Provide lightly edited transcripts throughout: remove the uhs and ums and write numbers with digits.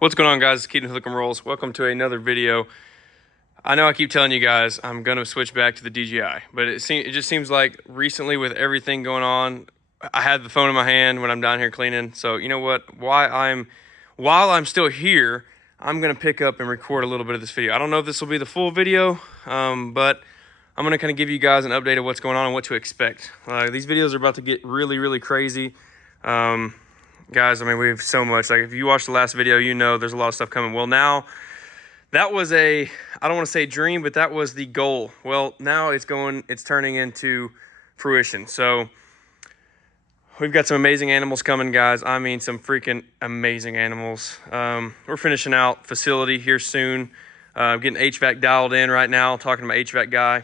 What's going on, guys? It's Keaton Hook 'em Rolls. Welcome to another video. I know I keep telling you guys I'm going to switch back to the DJI, but it just seems like recently with everything going on, I had the phone in my hand when I'm down here cleaning. So you know what? While I'm still here, I'm going to pick up and record a little bit of this video. I don't know if this will be the full video, but I'm going to kind of give you guys an update of what's going on and what to expect. These videos are about to get really, really crazy. Guys, I mean, we have so much. Like, if you watched the last video, you know there's a lot of stuff coming. Well, now, that was I don't want to say dream, but that was the goal. Well, now it's turning into fruition. So, we've got some amazing animals coming, guys. I mean, some freaking amazing animals. We're finishing out facility here soon. Getting HVAC dialed in right now, talking to my HVAC guy.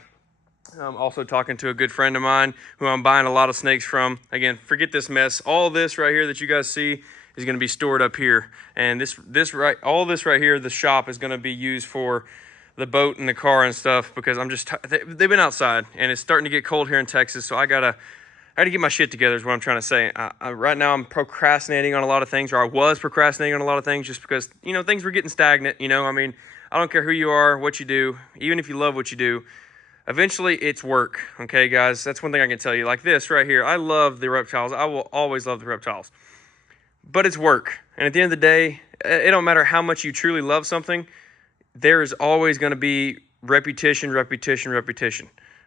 I'm also talking to a good friend of mine who I'm buying a lot of snakes from. Again, forget this mess. All this right here that you guys see is going to be stored up here. And all this right here, the shop is going to be used for the boat and the car and stuff because they've been outside and it's starting to get cold here in Texas. So I gotta get my shit together is what I'm trying to say. Right now I'm procrastinating on a lot of things, or I was procrastinating on a lot of things just because, things were getting stagnant. I mean, I don't care who you are, what you do, even if you love what you do. Eventually, it's work, okay, guys? That's one thing I can tell you. Like this right here, I love the reptiles. I will always love the reptiles. But it's work. And at the end of the day, it don't matter how much you truly love something, there is always going to be repetition,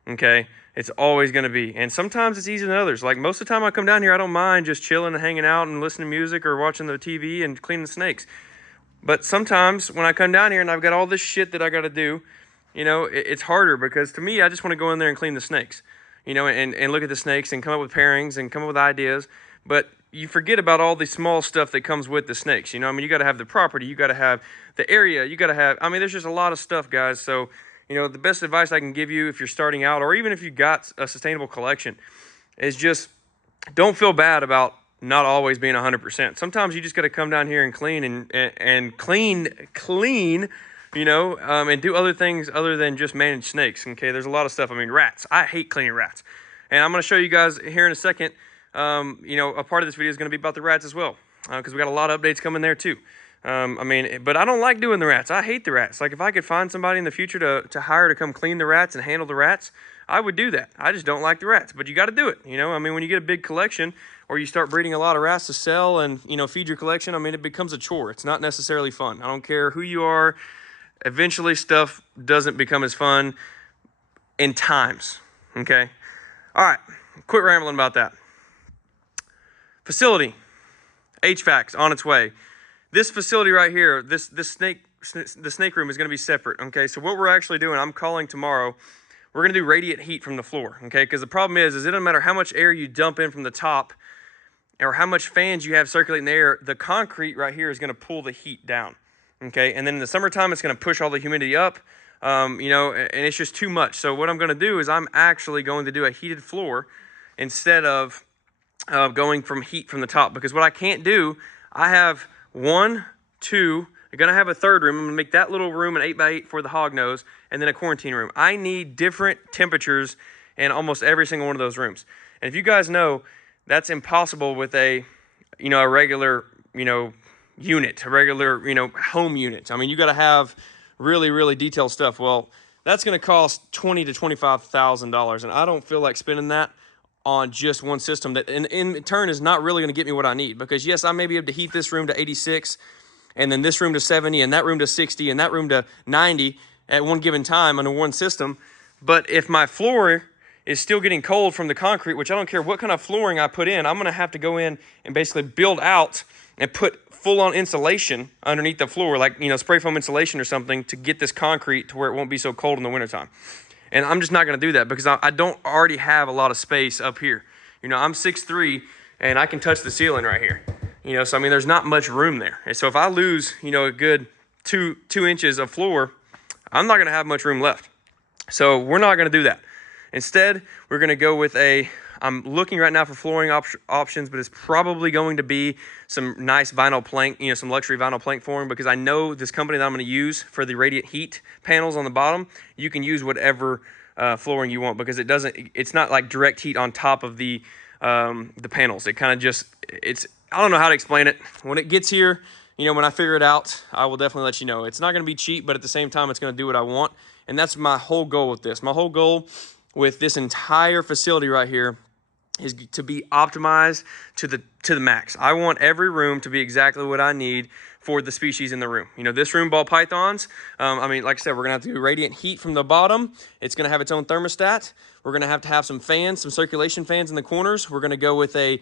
okay? It's always going to be. And sometimes it's easier than others. Like, most of the time I come down here, I don't mind just chilling and hanging out and listening to music or watching the TV and cleaning the snakes. But sometimes when I come down here and I've got all this shit that I got to do, it's harder because to me, I just want to go in there and clean the snakes, and look at the snakes and come up with pairings and come up with ideas. But you forget about all the small stuff that comes with the snakes. I mean, you got to have the property, you got to have the area, you got to have, there's just a lot of stuff, guys. So, the best advice I can give you if you're starting out, or even if you got a sustainable collection, is just don't feel bad about not always being 100%. Sometimes you just got to come down here and clean and clean, and do other things other than just manage snakes, okay? There's a lot of stuff. I mean, rats. I hate cleaning rats. And I'm going to show you guys here in a second, a part of this video is going to be about the rats as well, because we got a lot of updates coming there too. But I don't like doing the rats. I hate the rats. Like, if I could find somebody in the future to hire to come clean the rats and handle the rats, I would do that. I just don't like the rats, but you got to do it, when you get a big collection or you start breeding a lot of rats to sell and, feed your collection, it becomes a chore. It's not necessarily fun. I don't care who you are. Eventually, stuff doesn't become as fun in times, okay? All right, quit rambling about that. Facility, HVAC's on its way. This facility right here, the snake room is going to be separate, okay? So what we're actually doing, I'm calling tomorrow, we're going to do radiant heat from the floor, okay? Because the problem is it doesn't matter how much air you dump in from the top or how much fans you have circulating the air, the concrete right here is going to pull the heat down. Okay, and then in the summertime, it's going to push all the humidity up, and it's just too much. So what I'm going to do is I'm actually going to do a heated floor instead of going from heat from the top. Because what I can't do, I have 1, 2, I'm going to have a third room. I'm going to make that little room an 8x8 for the hog nose, and then a quarantine room. I need different temperatures in almost every single one of those rooms. And if you guys know, that's impossible with a regular, unit, a regular, home unit. You got to have really, really detailed stuff. Well, that's going to cost $20,000 to $25,000, and I don't feel like spending that on just one system that, in turn, is not really going to get me what I need. Because yes, I may be able to heat this room to 86, and then this room to 70, and that room to 60, and that room to 90 at one given time under one system. But if my floor is still getting cold from the concrete, which I don't care what kind of flooring I put in, I'm going to have to go in and basically build out and put full-on insulation underneath the floor, like, spray foam insulation or something, to get this concrete to where it won't be so cold in the wintertime. And I'm just not going to do that because I don't already have a lot of space up here. I'm 6'3", and I can touch the ceiling right here. So, there's not much room there. And so if I lose, a good two inches of floor, I'm not going to have much room left. So we're not going to do that. Instead, we're going to go with I'm looking right now for flooring options, but it's probably going to be some nice vinyl plank, some luxury vinyl plank flooring, because I know this company that I'm going to use for the radiant heat panels on the bottom, you can use whatever flooring you want, because it's not like direct heat on top of the panels. It kind of just, I don't know how to explain it. When it gets here, when I figure it out, I will definitely let you know. It's not going to be cheap, but at the same time, it's going to do what I want. And that's my whole goal with this. My whole goal with this entire facility right here is to be optimized to the max. I want every room to be exactly what I need for the species in the room. This room, ball pythons, like I said, we're gonna have to do radiant heat from the bottom. It's gonna have its own thermostat. We're gonna have to have some fans, some circulation fans in the corners. We're gonna go with a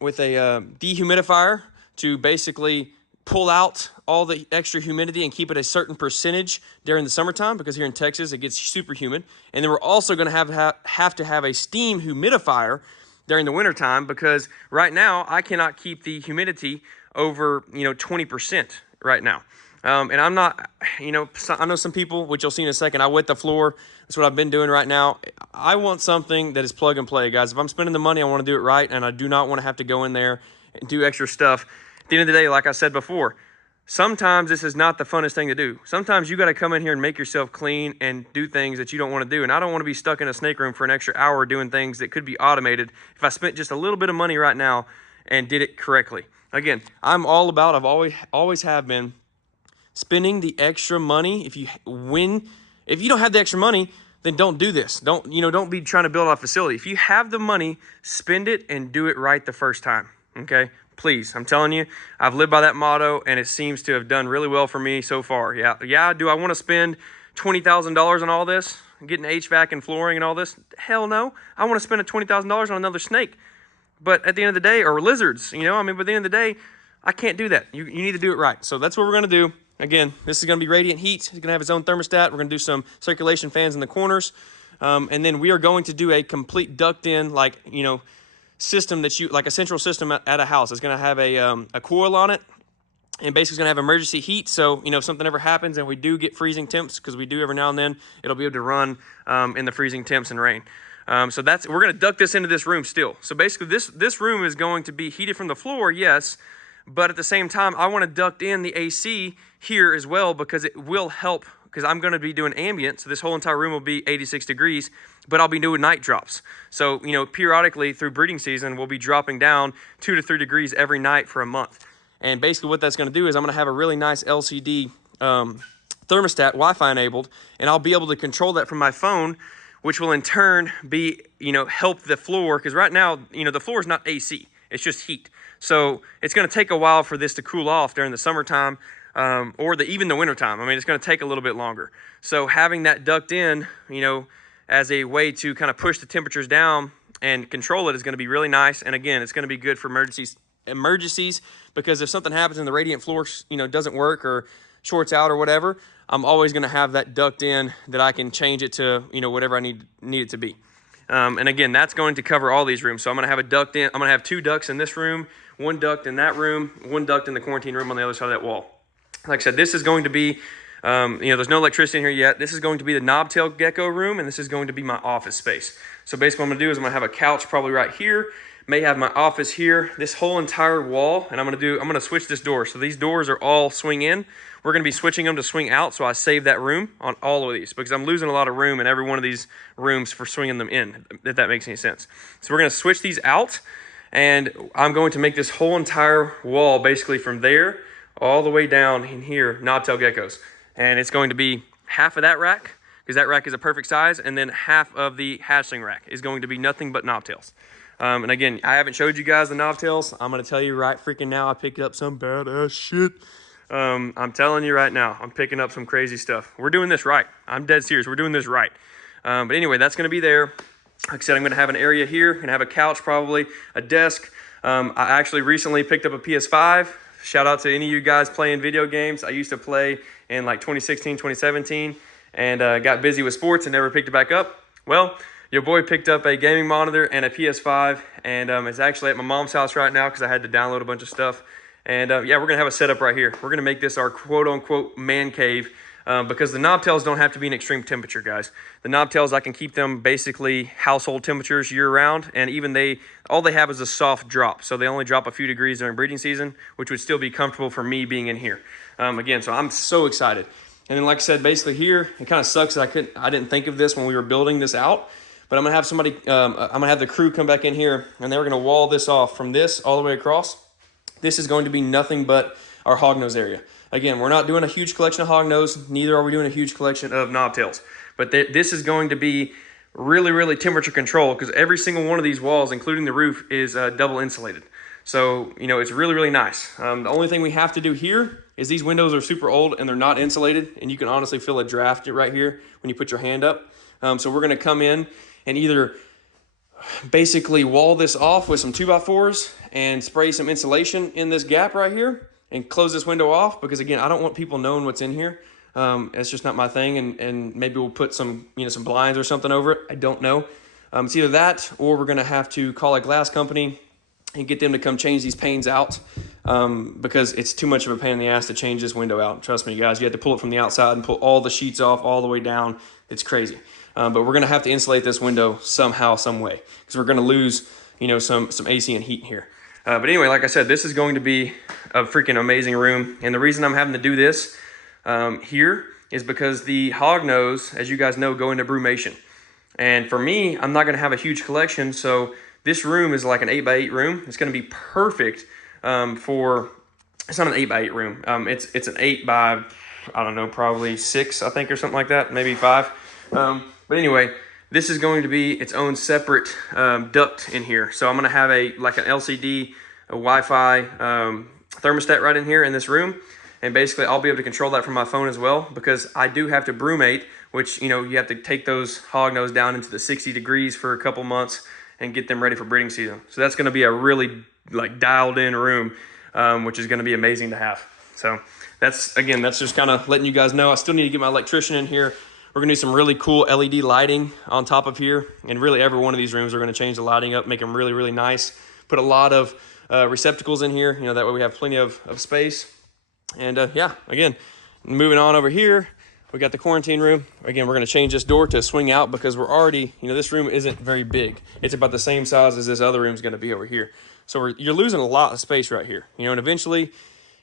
dehumidifier to basically pull out all the extra humidity and keep it a certain percentage during the summertime, because here in Texas it gets super humid. And then we're also going to have to have a steam humidifier during the wintertime, because right now I cannot keep the humidity over 20% right now. And I'm not, I know some people, which you'll see in a second, I wet the floor. That's what I've been doing right now. I want something that is plug and play, guys. If I'm spending the money, I want to do it right, and I do not want to have to go in there and do extra stuff. At the end of the day, like I said before, sometimes this is not the funnest thing to do. Sometimes you got to come in here and make yourself clean and do things that you don't want to do. And I don't want to be stuck in a snake room for an extra hour doing things that could be automated if I spent just a little bit of money right now and did it correctly. Again, I'm all about, I've always have been, spending the extra money. If you don't have the extra money, then don't do this. Don't be trying to build a facility. If you have the money, spend it and do it right the first time. Okay? Please, I'm telling you, I've lived by that motto, and it seems to have done really well for me so far. Yeah. Do I want to spend $20,000 on all this, getting HVAC and flooring and all this? Hell no. I want to spend $20,000 on another snake. But at the end of the day, or lizards, but at the end of the day, I can't do that. You need to do it right. So that's what we're going to do. Again, this is going to be radiant heat. It's going to have its own thermostat. We're going to do some circulation fans in the corners. And then we are going to do a complete duct-in, system like a central system at a house. It's going to have a coil on it, and basically it's going to have emergency heat. So, if something ever happens and we do get freezing temps, because we do every now and then, it'll be able to run in the freezing temps and rain. So we're going to duct this into this room still. So basically this room is going to be heated from the floor, yes, but at the same time, I want to duct in the AC here as well, because it will help, because I'm going to be doing ambient. So this whole entire room will be 86 degrees, but I'll be doing night drops. So, periodically through breeding season, we'll be dropping down 2 to 3 degrees every night for a month. And basically what that's going to do is I'm going to have a really nice LCD thermostat, Wi-Fi enabled, and I'll be able to control that from my phone, which will in turn be, help the floor. Because right now, the floor is not AC, it's just heat. So it's going to take a while for this to cool off during the summertime, or even the wintertime. It's going to take a little bit longer. So having that duct in, as a way to kind of push the temperatures down and control it is going to be really nice. And again, it's going to be good for emergencies, because if something happens and the radiant floor, doesn't work or shorts out or whatever, I'm always going to have that duct in that I can change it to, whatever I need it to be. And again, that's going to cover all these rooms. So I'm going to have a duct in. I'm going to have 2 ducts in this room, 1 duct in that room, 1 duct in the quarantine room on the other side of that wall. Like I said, this is going to be, there's no electricity in here yet. This is going to be the knobtail gecko room, and this is going to be my office space. So basically what I'm going to do is I'm going to have a couch probably right here, may have my office here, this whole entire wall, and I'm going to switch this door. So these doors are all swing in. We're going to be switching them to swing out, so I save that room on all of these, because I'm losing a lot of room in every one of these rooms for swinging them in, if that makes any sense. So we're going to switch these out, and I'm going to make this whole entire wall basically from there all the way down in here, knobtail geckos. And it's going to be half of that rack, because that rack is a perfect size, and then half of the hatchling rack is going to be nothing but knobtails. And again, I haven't showed you guys the knobtails. I'm going to tell you right freaking now, I picked up some badass shit. I'm telling you right now, I'm picking up some crazy stuff. We're doing this right. I'm dead serious. We're doing this right. But anyway, that's going to be there. Like I said, I'm going to have an area here and have a couch, probably a desk. I actually recently picked up a PS5. Shout out to any of you guys playing video games. I used to play in like 2016, 2017, and got busy with sports and never picked it back up. Well, your boy picked up a gaming monitor and a PS5, and it's actually at my mom's house right now because I had to download a bunch of stuff. And yeah, we're going to have a setup right here. We're going to make this our quote-unquote man cave, because the knobtails don't have to be in extreme temperature, guys. The knobtails, I can keep them basically household temperatures year-round, and even all they have is a soft drop. So they only drop a few degrees during breeding season, which would still be comfortable for me being in here. Again, so I'm so excited. And then like I said, basically here, it kind of sucks that I didn't think of this when we were building this out. But I'm going to have somebody, I'm going to have the crew come back in here, and they're going to wall this off from this all the way across. This is going to be nothing but our hognose area. Again, we're not doing a huge collection of hognose, neither are we doing a huge collection of knobtails. But this is going to be really temperature controlled, because every single one of these walls, including the roof, is double insulated. So, you know, it's really nice. The only thing we have to do here is these windows are super old and they're not insulated, and you can honestly feel a draft right here when you put your hand up. So we're gonna come in and either basically wall this off with some 2x4s and spray some insulation in this gap right here and close this window off, because again, I don't want people knowing what's in here. It's just not my thing, and maybe we'll put some, you know, some blinds or something over it. I don't know. It's either that, or we're gonna have to call a glass company and get them to come change these panes out, because it's too much of a pain in the ass to change this window out. Trust me, guys, you have to pull it from the outside and pull all the sheets off all the way down. It's crazy. But we're gonna have to insulate this window somehow, some way, because we're gonna lose, you know, some AC and heat here. But anyway, like I said, this is going to be a freaking amazing room. And the reason I'm having to do this here is because the hognose, as you guys know, go into brumation. And for me, I'm not gonna have a huge collection, so this room is like an 8x8 room. It's gonna be perfect for, it's not an 8x8 room. It's an 8 by, I don't know, probably 6, I think, or something like that, maybe 5. But anyway, this is going to be its own separate duct in here. So I'm gonna have like an LCD, a Wi-Fi thermostat right in here in this room. And basically I'll be able to control that from my phone as well, because I do have to brumate, which, you know, you have to take those hognose down into the 60 degrees for a couple months and get them ready for breeding season. So that's gonna be a really like dialed in room, which is gonna be amazing to have. So that's just kind of letting you guys know. I still need to get my electrician in here. We're gonna do some really cool LED lighting on top of here. And really every one of these rooms, we're gonna change the lighting up, make them really nice. Put a lot of receptacles in here, you know, that way we have plenty of space. And yeah, again, moving on over here, we got the quarantine room. Again, we're gonna change this door to swing out, because we're already, you know, this room isn't very big. It's about the same size as this other room is gonna be over here. So you're losing a lot of space right here, you know, and eventually,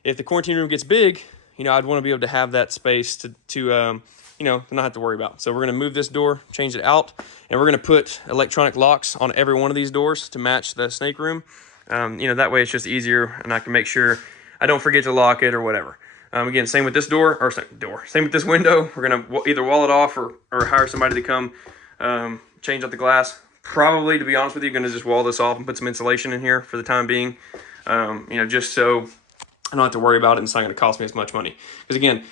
if the quarantine room gets big, you know, I'd wanna be able to have that space to you know, not have to worry about. So we're gonna move this door, change it out, and we're gonna put electronic locks on every one of these doors to match the snake room. You know, that way it's just easier, and I can make sure I don't forget to lock it or whatever. Again, same with this same with this window. We're gonna either wall it off or hire somebody to come change out the glass. Probably, to be honest with you, gonna just wall this off and put some insulation in here for the time being. You know, just so I don't have to worry about it, and it's not gonna cost me as much money. Because again,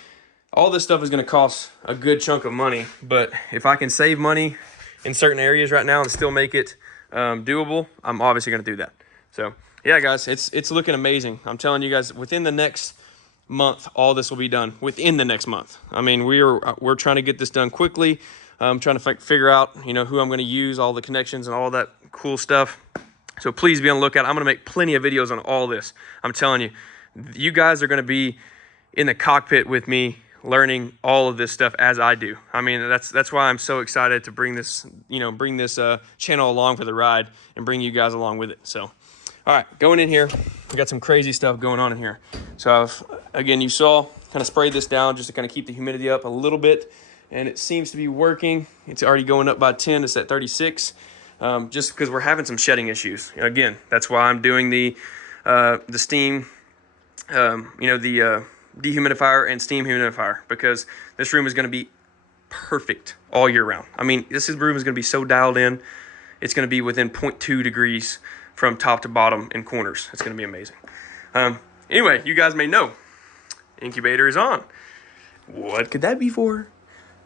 all this stuff is gonna cost a good chunk of money, but if I can save money in certain areas right now and still make it doable, I'm obviously gonna do that. So yeah, guys, it's looking amazing. I'm telling you guys, within the next month, all this will be done. Within the next month. I mean, we're trying to get this done quickly. I'm trying to figure out, you know, who I'm going to use, all the connections and all that cool stuff. So please be on the lookout. I'm going to make plenty of videos on all this. I'm telling you, you guys are going to be in the cockpit with me, learning all of this stuff as I do. I mean, that's why I'm so excited to bring this, you know, channel along for the ride and bring you guys along with it. So, all right, going in here, we got some crazy stuff going on in here. So again, you saw, kind of sprayed this down just to kind of keep the humidity up a little bit, and it seems to be working. It's already going up by 10, it's at 36, just because we're having some shedding issues. Again, that's why I'm doing the steam, you know, the dehumidifier and steam humidifier, because this room is going to be perfect all year round. I mean, this room is going to be so dialed in, it's going to be within 0.2 degrees from top to bottom in corners. It's going to be amazing. Anyway, you guys may know, incubator is on. What could that be for?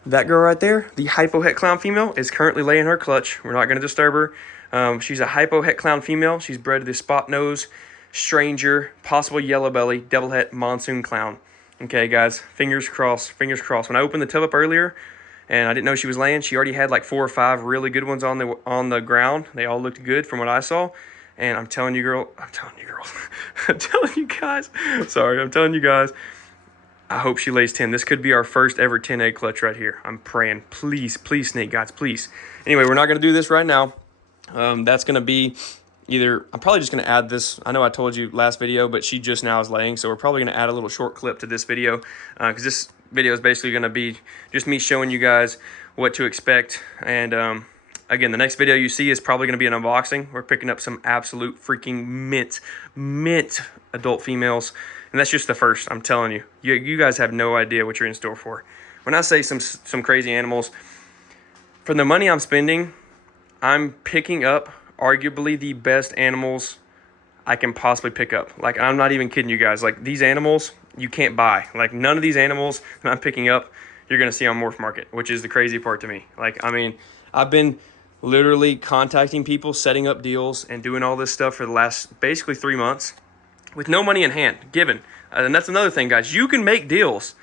That girl right there, the hypo het clown female, is currently laying her clutch. We're not going to disturb her. She's a hypo het clown female. She's bred to the spot nose, stranger, possible yellow belly, devil het monsoon clown. Okay, guys, fingers crossed, fingers crossed. When I opened the tub up earlier and I didn't know she was laying, she already had like 4 or 5 really good ones on the ground. They all looked good from what I saw. And I'm telling you, girls, I'm telling you guys, I hope she lays 10. This could be our first ever 10 egg clutch right here. I'm praying. Please, please, snake guys, please. Anyway, we're not going to do this right now. That's going to be either, I'm probably just going to add this. I know I told you last video, but she just now is laying. So we're probably going to add a little short clip to this video, because this video is basically going to be just me showing you guys what to expect. And again, the next video you see is probably going to be an unboxing. We're picking up some absolute freaking mint adult females. And that's just the first. I'm telling you, you guys have no idea what you're in store for. When I say some crazy animals, for the money I'm spending, I'm picking up arguably the best animals I can possibly pick up. Like, I'm not even kidding you guys. Like, these animals you can't buy. Like, none of these animals that I'm picking up you're going to see on Morph Market, which is the crazy part to me. Like, I mean, I've been literally contacting people, setting up deals, and doing all this stuff for the last basically 3 months with no money in hand given. And that's another thing, guys. You can make deals,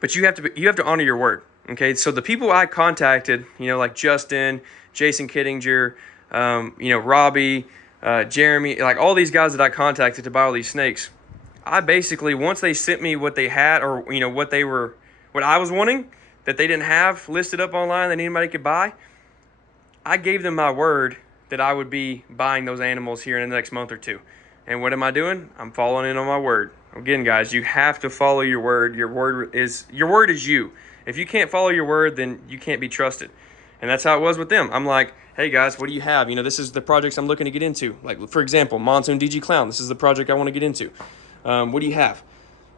but you have to honor your word. Okay, so the people I contacted, like Justin, Jason Kittinger, Robbie, Jeremy, like all these guys that I contacted to buy all these snakes, I basically, once they sent me what they had, or what I was wanting that they didn't have listed up online that anybody could buy, I gave them my word that I would be buying those animals here in the next month or two. And what am I doing? I'm following in on my word. Again, guys, you have to follow your word. Your word is you. If you can't follow your word, then you can't be trusted. And that's how it was with them. I'm like, hey guys, what do you have? This is the projects I'm looking to get into. Like, for example, Monsoon DG Clown. This is the project I want to get into. What do you have?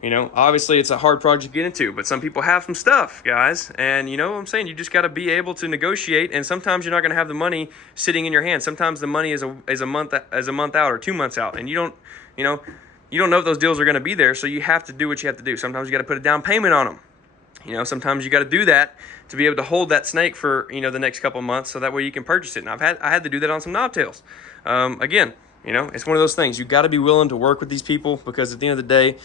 Obviously it's a hard project to get into, but some people have some stuff, guys. And you know what I'm saying? You just got to be able to negotiate. And sometimes you're not going to have the money sitting in your hand. Sometimes the money is a month out or 2 months out, and you don't know if those deals are going to be there. So you have to do what you have to do. Sometimes you got to put a down payment on them. Sometimes you got to do that to be able to hold that snake for the next couple of months, so that way you can purchase it. And I had to do that on some knobtails. Again, it's one of those things. You got to be willing to work with these people, because at the end of the day,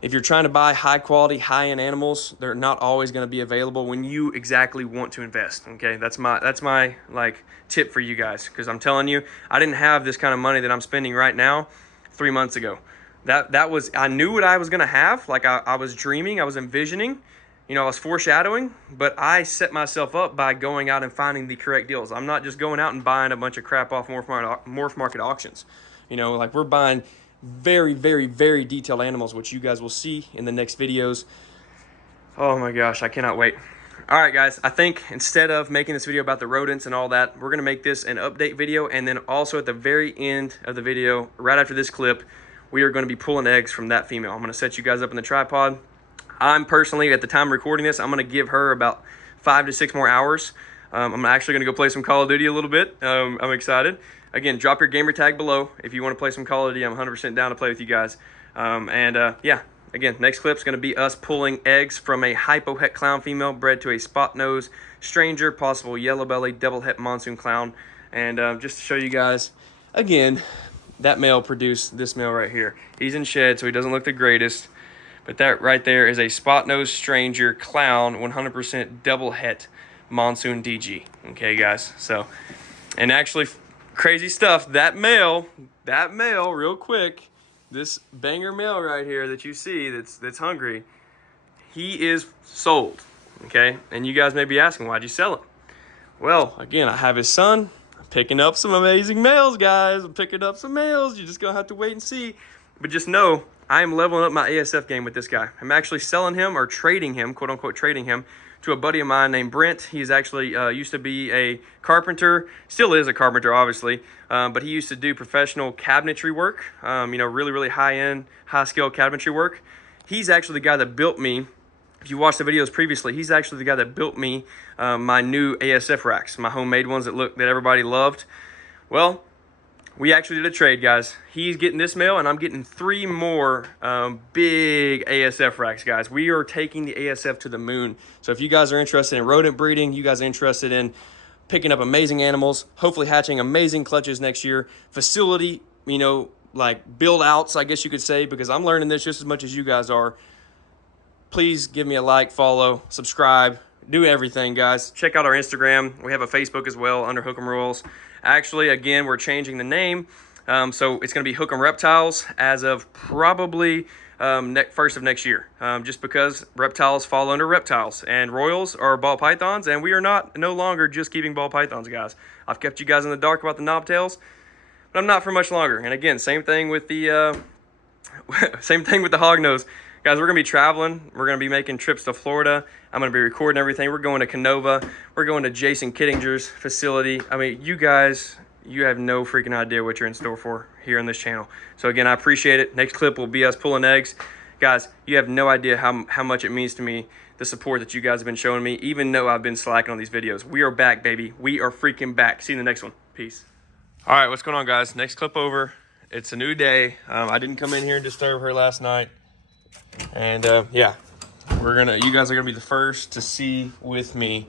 if you're trying to buy high quality, high-end animals, they're not always going to be available when you exactly want to invest. Okay, that's my like tip for you guys, because I'm telling you, I didn't have this kind of money that I'm spending right now 3 months ago. That was, I knew what I was going to have. Like, I was dreaming, I was envisioning, I was foreshadowing, but I set myself up by going out and finding the correct deals. I'm not just going out and buying a bunch of crap off Morph Market auctions. Like, we're buying very, very, very detailed animals, which you guys will see in the next videos. Oh my gosh, I cannot wait. All right, guys, I think instead of making this video about the rodents and all that, we're going to make this an update video, and then also at the very end of the video, right after this clip, we are going to be pulling eggs from that female. I'm going to set you guys up in the tripod. I'm personally, at the time of recording this, I'm going to give her about 5 to 6 more hours. I'm actually going to go play some Call of Duty a little bit. I'm excited. Again, drop your gamer tag below if you want to play some Call of Duty. I'm 100% down to play with you guys. Yeah, again, next clip's going to be us pulling eggs from a hypo-het clown female bred to a spot nose stranger, possible yellow belly, double het monsoon clown. And just to show you guys, again, that male produced this male right here. He's in shed, so he doesn't look the greatest. But that right there is a spot nose stranger clown, 100% double het monsoon DG. Okay, guys. So, and actually, crazy stuff. That male, real quick, this banger male right here that you see that's hungry, he is sold. Okay, and you guys may be asking, why'd you sell him? Well, again, I have his son. I'm picking up some amazing males, guys. I'm picking up some males. You're just gonna have to wait and see. But just know, I am leveling up my ASF game with this guy. I'm actually selling him, or trading him, quote unquote trading him, to a buddy of mine named Brent. He's actually used to be a carpenter, still is a carpenter, obviously, but he used to do professional cabinetry work, really, really high-end, high-scale cabinetry work. He's actually the guy that built me, if you watched the videos previously, he's actually the guy that built me my new ASF racks, my homemade ones that everybody loved. Well, we actually did a trade, guys. He's getting this male, and I'm getting 3 more big ASF racks, guys. We are taking the ASF to the moon. So if you guys are interested in rodent breeding, you guys are interested in picking up amazing animals, hopefully hatching amazing clutches next year, facility, like build outs, I guess you could say, because I'm learning this just as much as you guys are. Please give me a like, follow, subscribe, do everything, guys. Check out our Instagram. We have a Facebook as well under Hook'em Royals. Actually, again, we're changing the name. So it's going to be Hook'em Reptiles as of probably first of next year. Just because reptiles fall under reptiles, and Royals are ball pythons, and we are no longer just keeping ball pythons, guys. I've kept you guys in the dark about the knobtails, but I'm not for much longer. And again, same thing with the hognose. Guys, we're going to be traveling. We're going to be making trips to Florida. I'm going to be recording everything. We're going to Canova. We're going to Jason Kittinger's facility. I mean, you guys you have no freaking idea what you're in store for here on this channel. So again, I appreciate it. Next clip will be us pulling eggs. Guys, you have no idea how much it means to me, the support that you guys have been showing me, even though I've been slacking on these videos. We are back, baby. We are freaking back. See you in the next one. Peace. All right, what's going on, guys? Next clip over. It's a new day. I didn't come in here and disturb her last night. And yeah, you guys are gonna be the first to see with me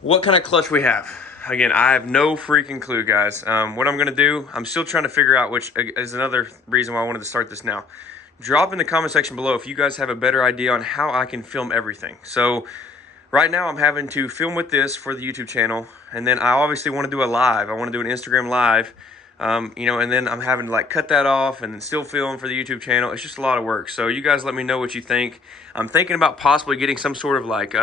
what kind of clutch we have. Again, I have no freaking clue, guys. What I'm gonna do, I'm still trying to figure out, which is another reason why I wanted to start this now. Drop in the comment section below if you guys have a better idea on how I can film everything. So right now I'm having to film with this for the YouTube channel, and then I obviously want to do a live. I want to do an Instagram live, you know, and then I'm having to like cut that off and then still film for the YouTube channel. It's just a lot of work. So you guys let me know what you think. I'm thinking about possibly getting some sort of like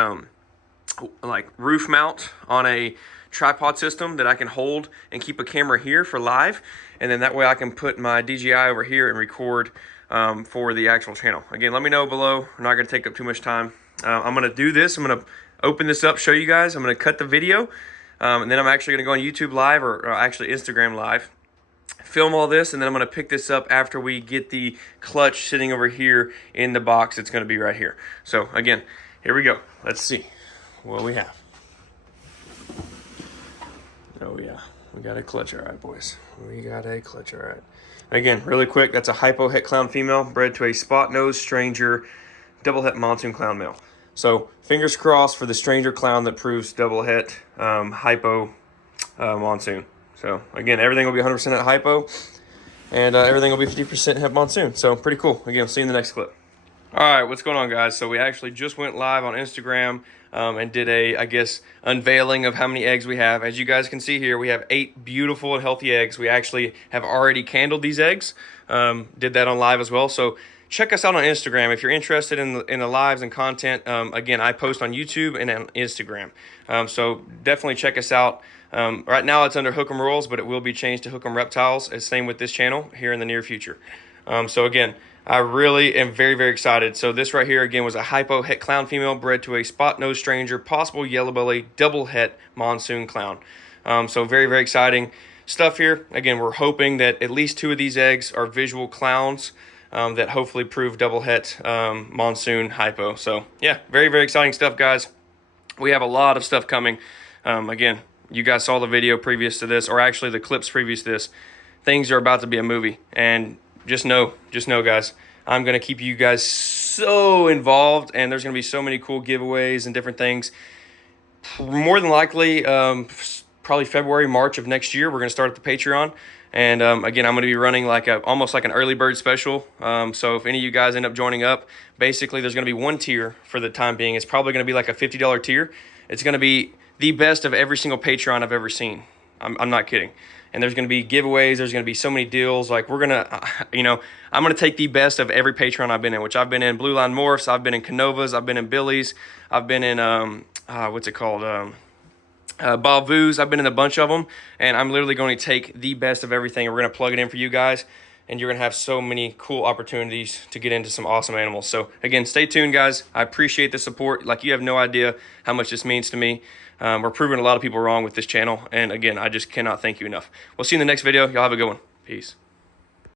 roof mount on a tripod system that I can hold and keep a camera here for live, and then that way I can put my DJI over here and record for the actual channel. Again, let me know below. I'm not going to take up too much time. I'm going to do this. I'm going to open this up, show you guys. I'm going to cut the video, and then I'm actually going to go on YouTube Live, or actually Instagram Live, film all this, and then I'm going to pick this up after we get the clutch sitting over here in the box. It's going to be right here. So again, here we go. Let's see what we have. Oh yeah, we got a clutch, all right, boys. We got a clutch, all right. Again, really quick, that's a hypo het clown female bred to a spot nose stranger double het monsoon clown male. So fingers crossed for the stranger clown that proves double het hypo monsoon. So again, everything will be 100% at hypo, and everything will be 50% het monsoon. So pretty cool. Again, I'll see you in the next clip. All right, what's going on, guys? So we actually just went live on Instagram and did a, I guess, unveiling of how many eggs we have. As you guys can see here, we have 8 beautiful and healthy eggs. We actually have already candled these eggs. Did that on live as well. So check us out on Instagram if you're interested in the lives and content. Again, I post on YouTube and on Instagram. So definitely check us out. Right now it's under Hook'em Rules, but it will be changed to Hook'em Reptiles. It's same with this channel here in the near future. So again, I really am very, very excited. So this right here, again, was a hypo het clown female bred to a spot nose stranger, possible yellow belly, double het monsoon clown. So very, very exciting stuff here. Again, we're hoping that at least 2 of these eggs are visual clowns that hopefully prove double het monsoon hypo. So yeah, very, very exciting stuff, guys. We have a lot of stuff coming. Again, you guys saw the video previous to this, or actually the clips previous to this. Things are about to be a movie, and just know, guys, I'm going to keep you guys so involved, and there's going to be so many cool giveaways and different things. More than likely, probably February, March of next year, we're going to start at the Patreon. And again, I'm going to be running like almost like an early bird special. So if any of you guys end up joining up, basically there's going to be one tier for the time being. It's probably going to be like a $50 tier. It's going to be the best of every single Patreon I've ever seen. I'm not kidding. And there's going to be giveaways. There's going to be so many deals. Like we're going to, you know, I'm going to take the best of every Patreon I've been in, which I've been in Blue Line Morphs. I've been in Canovas. I've been in Billy's. I've been in, what's it called? Bob Vu's. I've been in a bunch of them. And I'm literally going to take the best of everything. And we're going to plug it in for you guys. And you're going to have so many cool opportunities to get into some awesome animals. So again, stay tuned, guys. I appreciate the support. Like, you have no idea how much this means to me. We're proving a lot of people wrong with this channel. And again, I just cannot thank you enough. We'll see you in the next video. Y'all have a good one. Peace.